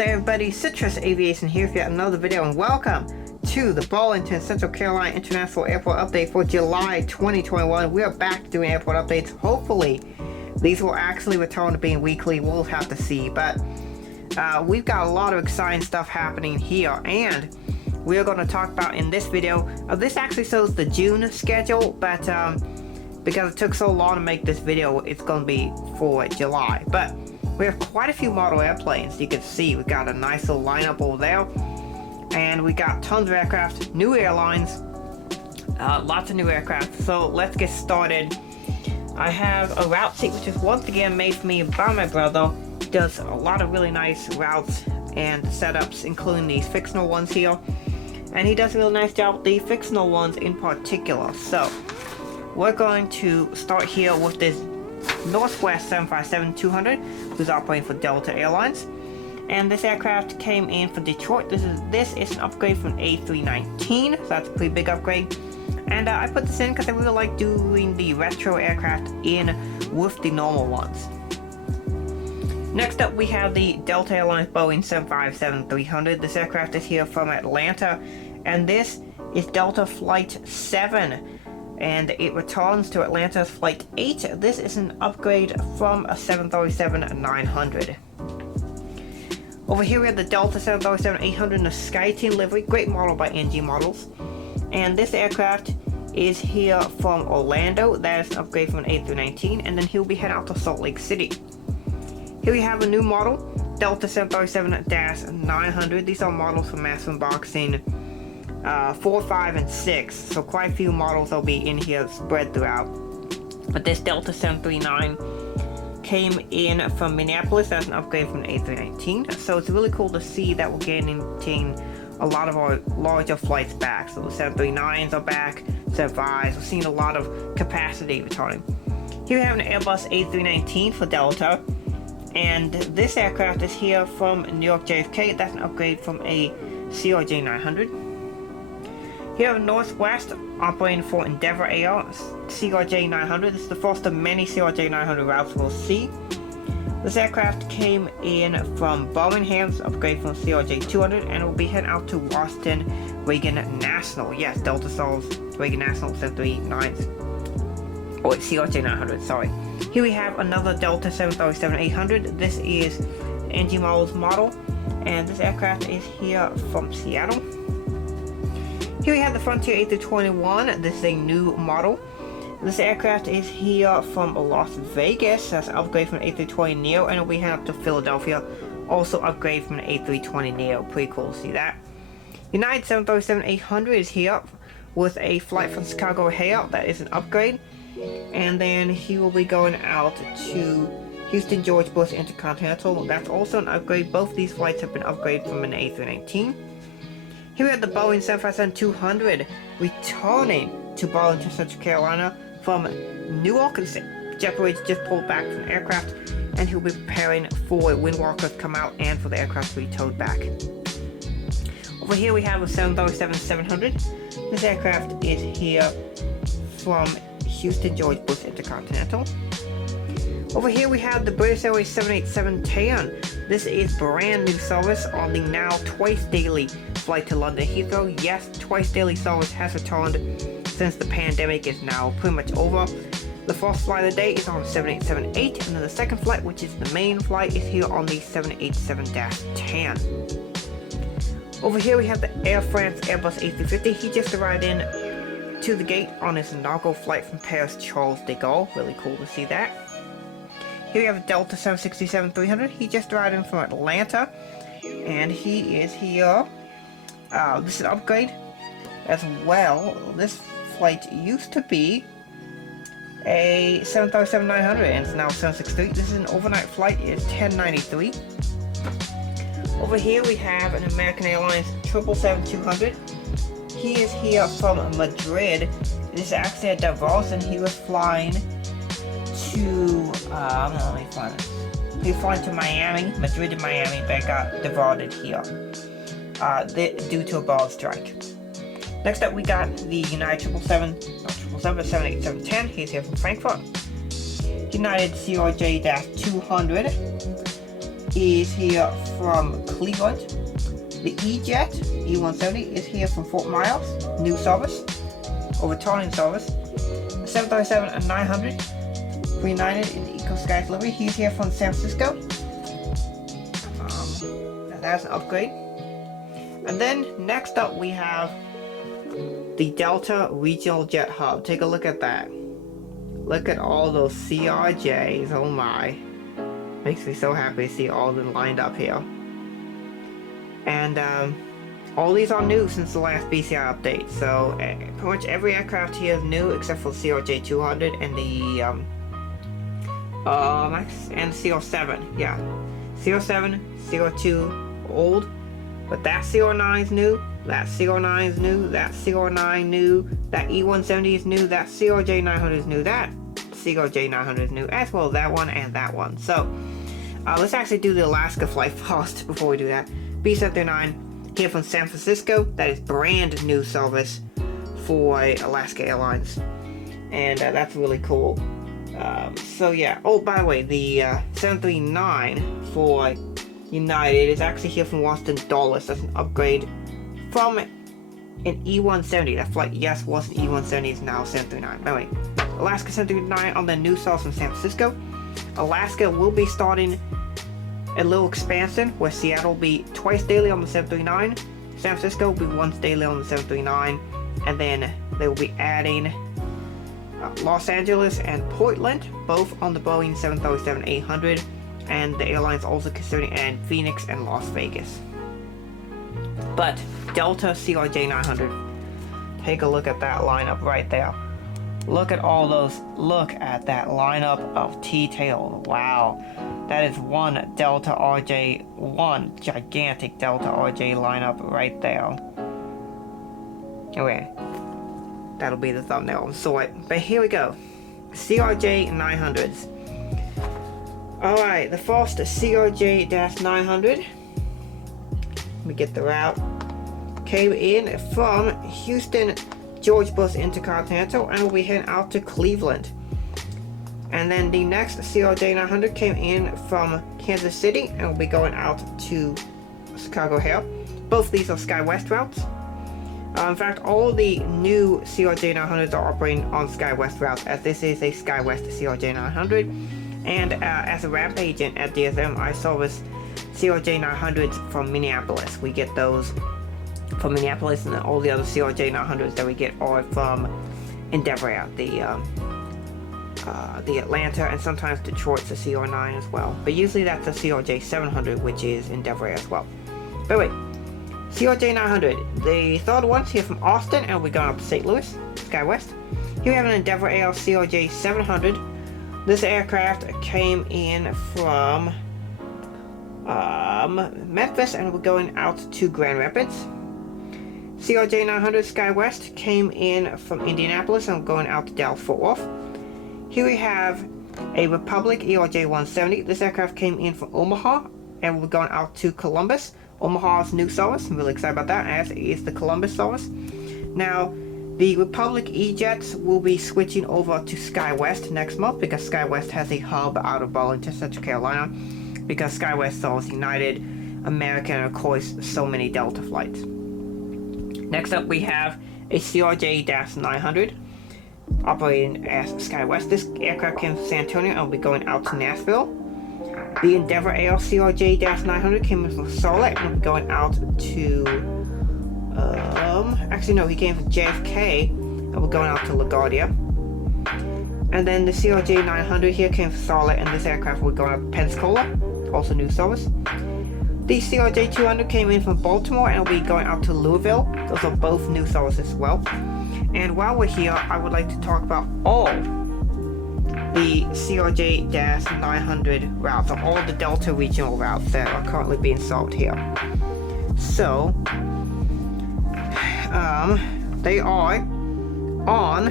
there everybody, Citrus Aviation here for yet another video, and welcome to the Burlington Central Carolina International Airport update for July 2021. We are back doing airport updates. Hopefully these will actually return to being weekly. We'll have to see, but we've got a lot of exciting stuff happening here, and we're going to talk about in this video. This actually shows the June schedule, but because it took so long to make this video, it's going to be for July. But we have quite a few model airplanes. You can see we got a nice little lineup over there, and we got tons of aircraft, new airlines, lots of new aircraft. So let's get started. I have a route sheet which is once again made for me by my brother. He does a lot of really nice routes and setups, including these fictional ones here, and he does a really nice job with the fictional ones in particular. So we're going to start here with this Northwest 757-200, who's operating for Delta Airlines, and this aircraft came in for Detroit. This is an upgrade from A319, so that's a pretty big upgrade. And I put this in because I really like doing the retro aircraft in with the normal ones. Next up, we have the Delta Airlines Boeing 757-300. This aircraft is here from Atlanta, and this is Delta Flight 7. And it returns to Atlanta's Flight 8. This is an upgrade from a 737-900. Over here we have the Delta 737-800 in the SkyTeam livery. Great model by NG Models. And this aircraft is here from Orlando. That is an upgrade from an A319. And then he'll be heading out to Salt Lake City. Here we have a new model, Delta 737-900. These are models for mass unboxing 4, 5, and 6, so quite a few models will be in here spread throughout. But this Delta 739 came in from Minneapolis. That's an upgrade from the A319, so it's really cool to see that we're getting a lot of our larger flights back. So the 739s are back, 75s, we're seeing a lot of capacity returning. Here we have an Airbus A319 for Delta, and this aircraft is here from New York JFK. That's an upgrade from a CRJ-900. Here we have Northwest operating for Endeavor Air, CRJ-900. This is the first of many CRJ-900 routes we'll see. This aircraft came in from Birmingham's upgrade from CRJ-200, and will be heading out to Washington Reagan National. Yes, Delta sells Reagan National 739s. Oh, it's CRJ-900, sorry. Here we have another Delta 737-800. This is NG Models model, and this aircraft is here from Seattle. Here we have the Frontier A321. This is a new model. This aircraft is here from Las Vegas. That's an upgrade from an A320neo, and it'll be heading up to Philadelphia. Also upgrade from an A320neo. Pretty cool to see that. United 737-800 is here with a flight from Chicago O'Hare. That is an upgrade. And then he will be going out to Houston George Bush Intercontinental. That's also an upgrade. Both these flights have been upgraded from an A319. Here we have the Boeing 757-200 returning to Burlington Central Carolina from Newark. JetBlue just pulled back from the aircraft, and he'll be preparing for windwalkers to come out and for the aircraft to be towed back. Over here we have a 737-700. This aircraft is here from Houston George Bush Intercontinental. Over here we have the British Airways 787-10. This is brand new service on the now twice daily flight to London Heathrow. Yes, twice daily service has returned since the pandemic is now pretty much over. The first flight of the day is on 787-8, and then the second flight, which is the main flight, is here on the 787-10. Over here we have the Air France Airbus A350. He just arrived in to the gate on his inaugural flight from Paris Charles de Gaulle. Really cool to see that. Here we have a Delta 767-300. He just arrived in from Atlanta, and he is here. This is an upgrade as well. This flight used to be a 737-900, and it's now 763. This is an overnight flight. It's 1093. Over here we have an American Airlines 777-200. He is here from Madrid. This is actually a divorce, and he was flying to let me find it. He was flying to Miami, Madrid and Miami, but got diverted here due to a bird strike. Next up we got the United 787-10. He's here from Frankfurt. United CRJ-200. is here from Cleveland. The E-Jet E170 is here from Fort Myers, new service, or returning service. 737 and 900, reunited in the Eco Sky delivery. He's here from San Francisco. That's an upgrade. And then next up we have the Delta Regional Jet Hub. Take a look at that. Look at all those CRJs. Oh my. Makes me so happy to see all of them lined up here. And all these are new since the last BCI update. So pretty much every aircraft here is new except for the CRJ200 and the and CR7. Yeah. CR7, CR2 old. But that CR9 is new. That CR9 is new. That CR9 new. That E170 is new. That CRJ900 is new. That CRJ900 is new, as well as that one and that one. So let's actually do the Alaska flight first before we do that. B739 here from San Francisco. That is brand new service for Alaska Airlines, and that's really cool. So yeah. Oh, by the way, the 739 for United is actually here from Washington Dulles. That's an upgrade from an E170. That flight, yes, was an E170. It's now 739. By the way, Alaska 739 on the new service from San Francisco. Alaska will be starting a little expansion where Seattle will be twice daily on the 739. San Francisco will be once daily on the 739. And then they will be adding Los Angeles and Portland, both on the Boeing 737-800. And the airline's also considering adding Phoenix and Las Vegas. But Delta CRJ900, take a look at that lineup right there. Look at all those. Look at that lineup of T-tail. Wow. That is one Delta RJ, one gigantic Delta RJ lineup right there. Okay. That'll be the thumbnail. But here we go. CRJ900s. Alright, the first CRJ-900. Let me get the route. Came in from Houston George Bush Intercontinental and will be heading out to Cleveland. And then the next CRJ-900 came in from Kansas City and will be going out to Chicago O'Hare. Both of these are SkyWest routes. In fact, all the new CRJ-900s are operating on SkyWest routes, as this is a SkyWest CRJ-900. And as a ramp agent at DSM, I service CRJ-900s from Minneapolis. We get those from Minneapolis, and then all the other CRJ-900s that we get are from Endeavor Air, the Atlanta, and sometimes Detroit's a CR9 as well. But usually that's a CRJ-700, which is Endeavor Air as well. But wait, CRJ-900, the third one's here from Austin, and we're going up to St. Louis, SkyWest. Here we have an Endeavor Air CRJ-700. This aircraft came in from Memphis and we're going out to Grand Rapids. CRJ-900 SkyWest came in from Indianapolis and we're going out to Dallas-Fort Worth. Here we have a Republic ERJ-170. This aircraft came in from Omaha and we're going out to Columbus. Omaha's new service. I'm really excited about that, as is the Columbus service. Now, the Republic E-Jets will be switching over to SkyWest next month because SkyWest has a hub out of Burlington, Central Carolina, because SkyWest serves United, American, and of course so many Delta flights. Next up we have a CRJ-900 operating as SkyWest. This aircraft came from San Antonio and will be going out to Nashville. The Endeavor Air CRJ-900 came in from Charlotte and will be going out to actually no, he came from JFK and we're going out to LaGuardia. And then the CRJ-900 here came from Charlotte, and this aircraft will be going out to Pensacola, also new service. The CRJ-200 came in from Baltimore and will be going out to Louisville. Those are both new services as well. And while we're here, I would like to talk about all the CRJ-900 routes, or all the Delta regional routes that are currently being served here. So, they are on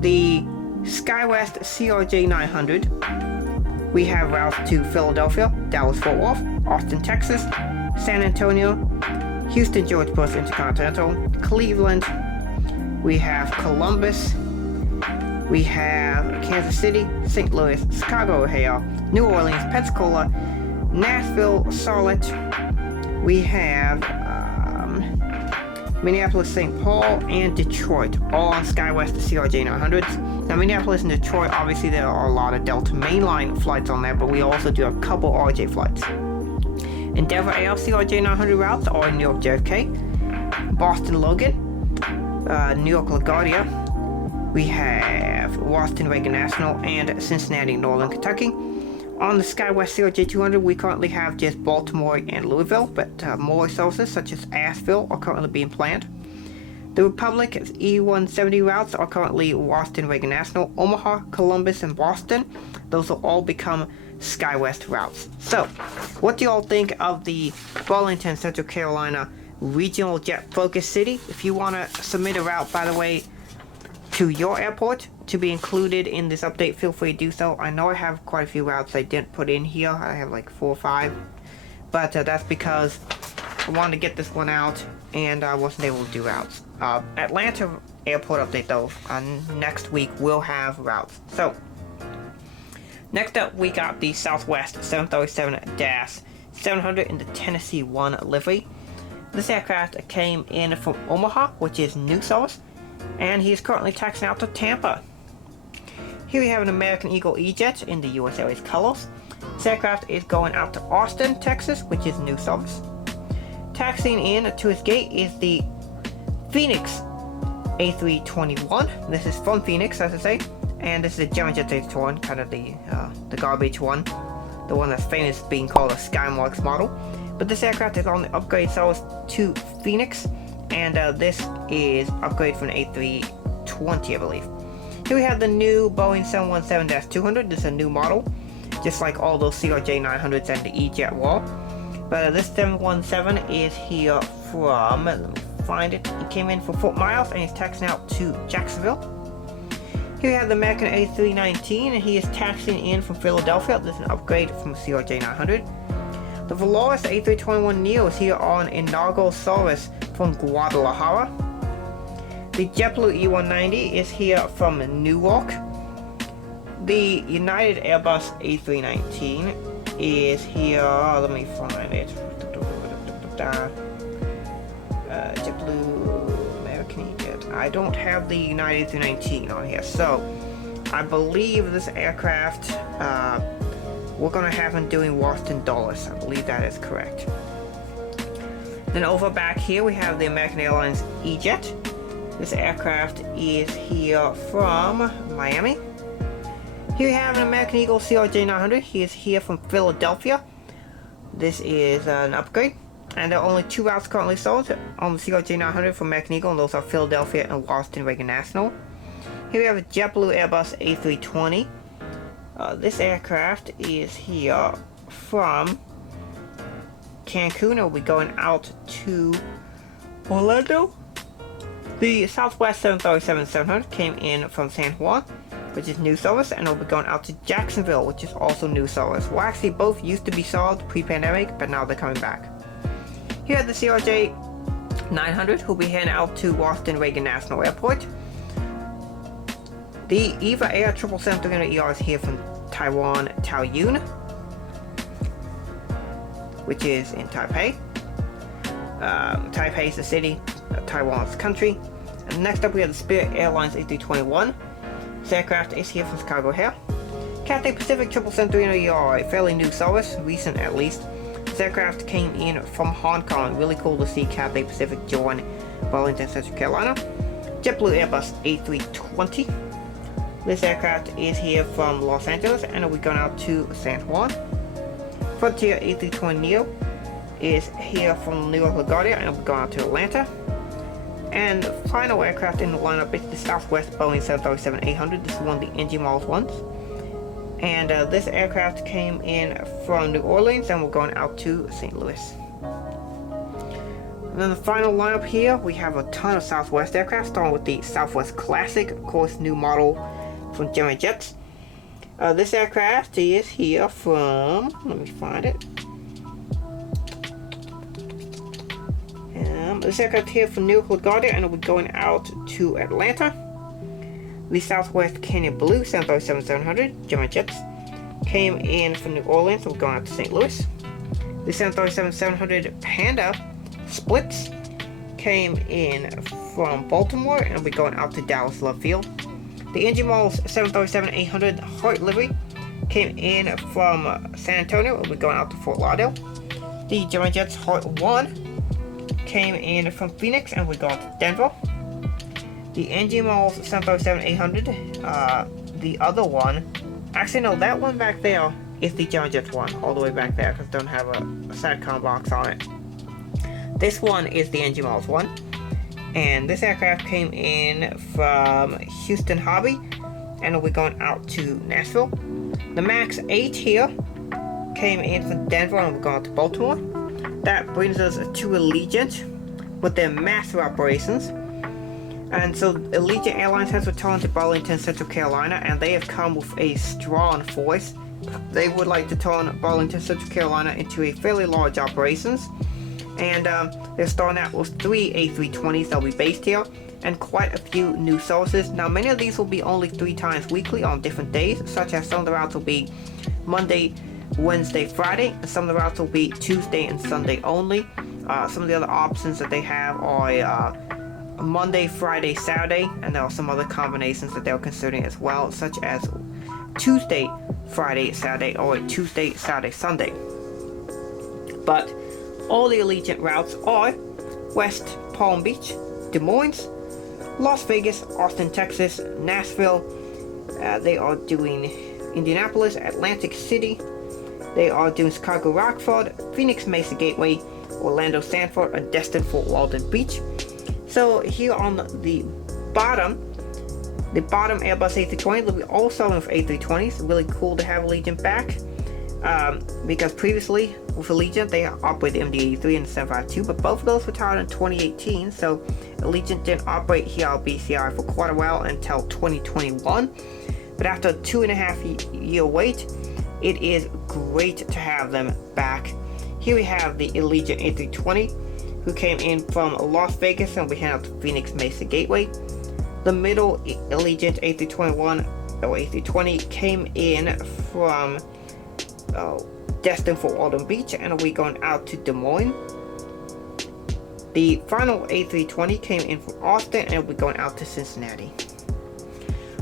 the SkyWest CRJ-900. We have routes to Philadelphia, Dallas-Fort Worth, Austin, Texas, San Antonio, Houston George Bush Intercontinental, Cleveland. We have Columbus. We have Kansas City, St. Louis, Chicago O'Hare, New Orleans, Pensacola, Nashville, Charlotte, we have Minneapolis, St. Paul, and Detroit, all on SkyWest CRJ 900s. Now, Minneapolis and Detroit, obviously there are a lot of Delta Mainline flights on there, but we also do have a couple RJ flights. Endeavor Air CRJ 900 routes are in New York JFK, Boston Logan, New York LaGuardia. We have Washington Reagan National and Cincinnati Northern Kentucky. On the SkyWest CRJ 200, we currently have just Baltimore and Louisville, but more services such as Asheville are currently being planned. The Republic E170 routes are currently Washington Reagan National, Omaha, Columbus, and Boston. Those will all become SkyWest routes. So, what do y'all think of the Burlington Central Carolina regional jet focus city? If you want to submit a route, by the way, to your airport to be included in this update, feel free to do so. I know I have quite a few routes I didn't put in here. I have like 4 or 5, but that's because I wanted to get this one out and I wasn't able to do routes. Atlanta airport update though, next week we'll have routes. So next up, we got the Southwest 737-700 in the Tennessee 1 livery. This aircraft came in from Omaha, which is new service, and he is currently taxiing out to Tampa. Here we have an American Eagle E-Jet in the US Airways colors. This aircraft is going out to Austin, Texas, which is new service. Taxiing in to his gate is the Phoenix A321. This is from Phoenix, as I say, and this is a German Jet A321, kind of the garbage one, the one that's famous being called a Skymarks model. But this aircraft is on the upgrade service to Phoenix, and this is upgrade from an A320, I believe. Here we have the new Boeing 717-200. This is a new model, just like all those CRJ 900s and the E-Jet were. But this 717 is here from, let me find it, he came in from Fort Myers and he's taxiing out to Jacksonville. Here we have the American A319 and he is taxiing in from Philadelphia. This is an upgrade from CRJ 900. The Volaris A321neo is here on inaugural service from Guadalajara. The JetBlue E190 is here from Newark. The United Airbus A319 is here, let me find it. JetBlue American E-Jet. I don't have the United A319 on here, so I believe this aircraft, we're going to have him doing Washington Dulles. I believe that is correct. Then over back here we have the American Airlines E-Jet. This aircraft is here from Miami. Here we have an American Eagle CRJ 900. He is here from Philadelphia. This is an upgrade. And there are only 2 routes currently sold on the CRJ 900 from American Eagle, and those are Philadelphia and Washington Reagan National. Here we have a JetBlue Airbus A320. This aircraft is here from Cancun. It will be going out to Orlando. The Southwest 737-700 came in from San Juan, which is new service, and it will be going out to Jacksonville, which is also new service. Well, actually, both used to be sold pre-pandemic, but now they're coming back. Here at the CRJ 900, who will be heading out to Washington Reagan National Airport. The EVA Air 777-300ER is here from Taiwan, Taoyuan, which is in Taipei. Taipei is the city, Taiwan's country. And next up we have the Spirit Airlines A321. This aircraft is here from Chicago O'Hare. Cathay Pacific 777-300ER, a fairly new service, recent at least. This aircraft came in from Hong Kong. Really cool to see Cathay Pacific join Burlington Central Carolina. JetBlue Airbus A320. This aircraft is here from Los Angeles and will be going out to San Juan. Frontier A320neo is here from New York LaGuardia and will be going out to Atlanta. And the final aircraft in the lineup is the Southwest Boeing 737-800. This is one of the NG models ones. And this aircraft came in from New Orleans and we're going out to St. Louis. And then the final lineup here, we have a ton of Southwest aircraft, starting with the Southwest Classic, of course, new model from German Jets. This aircraft is here from, let me find it. This aircraft here from New York LaGuardia and it will be going out to Atlanta. The Southwest Canyon Blue 737-700 German Jets came in from New Orleans and will go out to St. Louis. The 737-700 Panda splits came in from Baltimore and we're going out to Dallas Love Field. The engine models 737-800 Heart livery came in from San Antonio and we're going out to Fort Lauderdale. The German Jets Heart 1 came in from Phoenix and we're going to Denver. The engine models 737-800, the other one, actually no, that one back there is the German Jets one, all the way back there because it don't have a SATCOM box on it. This one is the engine models 1. And this aircraft came in from Houston Hobby and we're going out to Nashville. The MAX 8 here came in from Denver and we're going to Baltimore. That brings us to Allegiant with their massive operations. And so Allegiant Airlines has returned to Burlington, Central Carolina, and they have come with a strong force. They would like to turn Burlington, Central Carolina into a fairly large operations. And they're starting out with 3 A320s that will be based here and quite a few new sources. Now many of these will be only 3 times weekly on different days, such as some of the routes will be Monday, Wednesday, Friday, and some of the routes will be Tuesday and Sunday only. Some of the other options that they have are Monday, Friday, Saturday, and there are some other combinations that they're considering as well, such as Tuesday, Friday, Saturday, or Tuesday, Saturday, Sunday. But all the Allegiant routes are West Palm Beach, Des Moines, Las Vegas, Austin, Texas, Nashville. They are doing Indianapolis, Atlantic City. They are doing Chicago, Rockford, Phoenix, Mesa Gateway, Orlando, Sanford, and Destin, Fort Walton Beach. So here on the bottom Airbus A320 will be also with A320s. Really cool to have Allegiant back. Because previously with Allegiant they operated the MD-83 and the 752, but both of those retired in 2018, so Allegiant didn't operate here at BCI for quite a while until 2021. But after a 2.5 year wait, it is great to have them back. Here we have the Allegiant A320 who came in from Las Vegas and we head out to Phoenix Mesa Gateway. The middle Allegiant A321 or A320 came in from Destin, Fort Walton Beach, and we're going out to Des Moines. The final A320 came in from Austin and we're going out to Cincinnati.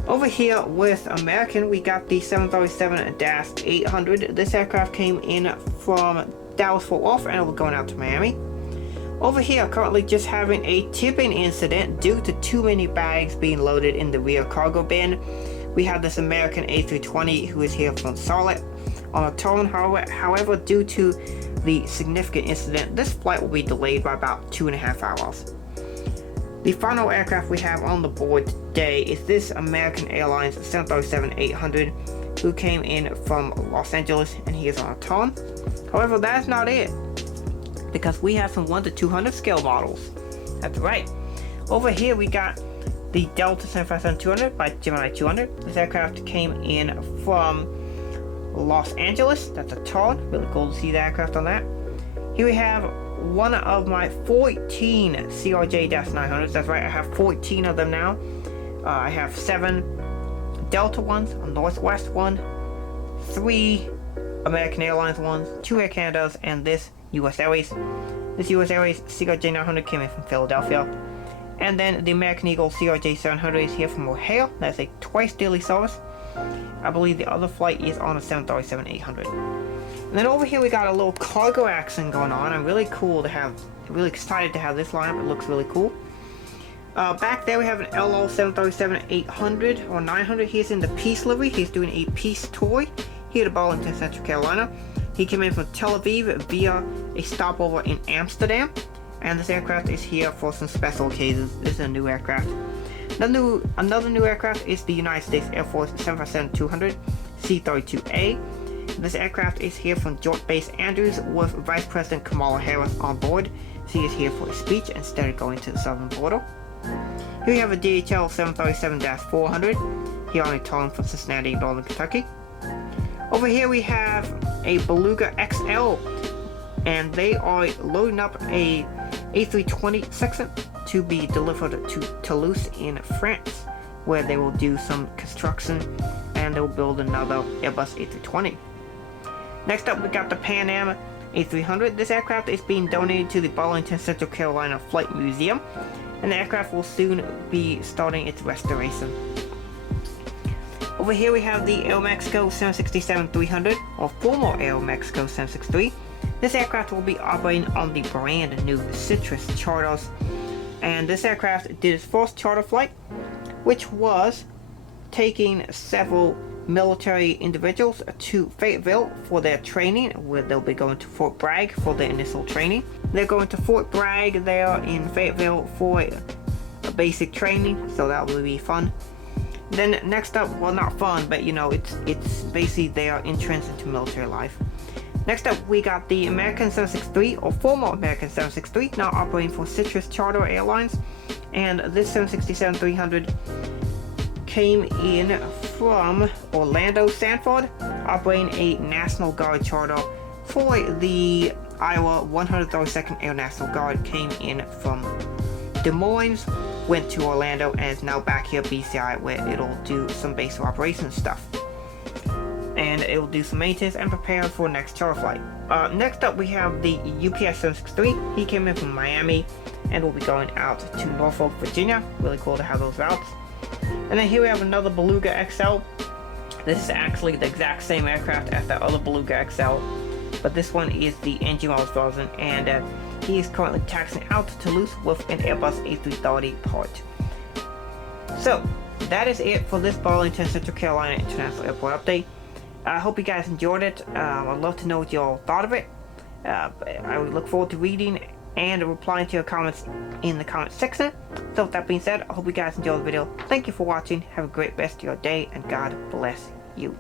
Over here with American, we got the 737-800. This aircraft came in from Dallas Fort Worth and we're going out to Miami. Over here, currently just having a tipping incident due to too many bags being loaded in the rear cargo bin. We have this American A320 who is here from Charlotte on a turn. However, due to the significant incident, this flight will be delayed by about 2.5 hours. The final aircraft we have on the board today is this American Airlines 737-800 who came in from Los Angeles and he is on a turn. However, that's not it, because we have some 1 to 200 scale models. That's right. Over here we got the Delta 757-200 by Gemini 200. This aircraft came in from Los Angeles. That's a turn. Really cool to see the aircraft on that. Here we have one of my 14 CRJ-900s. That's right, I have 14 of them now. I have 7 Delta ones, a Northwest one, 3 American Airlines ones, 2 Air Canadas, and this US Airways. This US Airways CRJ-900 came in from Philadelphia. And then the American Eagle CRJ-700 is here from O'Hare. That's a twice daily service. I believe the other flight is on a 737-800. And then over here we got a little cargo action going on. I'm really excited to have this lineup. It looks really cool. Back there we have an LO 737-800 or 900. He's in the Peace livery. He's doing a peace tour here to Burlington, Central Carolina. He came in from Tel Aviv via a stopover in Amsterdam. And this aircraft is here for some special occasions. This is a new aircraft. Another new aircraft is the United States Air Force 757-200 C-32A. This aircraft is here from Joint Base Andrews with Vice President Kamala Harris on board. She is here for a speech instead of going to the southern border. Here we have a DHL 737-400 here on a turn from Cincinnati, Northern Kentucky. Over here we have a Beluga XL, and they are loading up a A320 section to be delivered to Toulouse in France, where they will do some construction and they'll build another Airbus A320. Next up we got the Pan Am FDR-AX5300. This aircraft is being donated to the Burlington Central Carolina Flight Museum, and the aircraft will soon be starting its restoration. Over here we have the Aeromexico 767-300, or former Aeromexico 763. This aircraft will be operating on the brand new Citrus charters, and this aircraft did its first charter flight, which was taking several military individuals to Fayetteville for their training, where they'll be going to Fort Bragg for their initial training. They're going to Fort Bragg there in Fayetteville for a basic training, so that will be fun. Then next up, well, not fun, but you know, it's basically their entrance into military life. Next up, we got the American 763, or former American 763, now operating for Citrus Charter Airlines, and this 767-300 came in from Orlando Sanford, operating a National Guard charter for the Iowa 132nd Air National Guard. Came in from Des Moines, went to Orlando, and is now back here at BCI, where it'll do some basic operations stuff. And it will do some maintenance and prepare for next charter flight. Next up, we have the UPS 763. He came in from Miami and will be going out to Norfolk, Virginia. Really cool to have those routes. And then here we have another Beluga XL. This is actually the exact same aircraft as that other Beluga XL, but this one is the engine miles version, and he is currently taxiing out to Toulouse with an Airbus A330 part. So that is it for this Burlington Central Carolina International Airport update. I hope you guys enjoyed it. I'd love to know what you all thought of it. I would look forward to reading and replying to your comments in the comment section. So with that being said, I hope you guys enjoyed the video. Thank you for watching. Have a great rest of your day, and God bless you.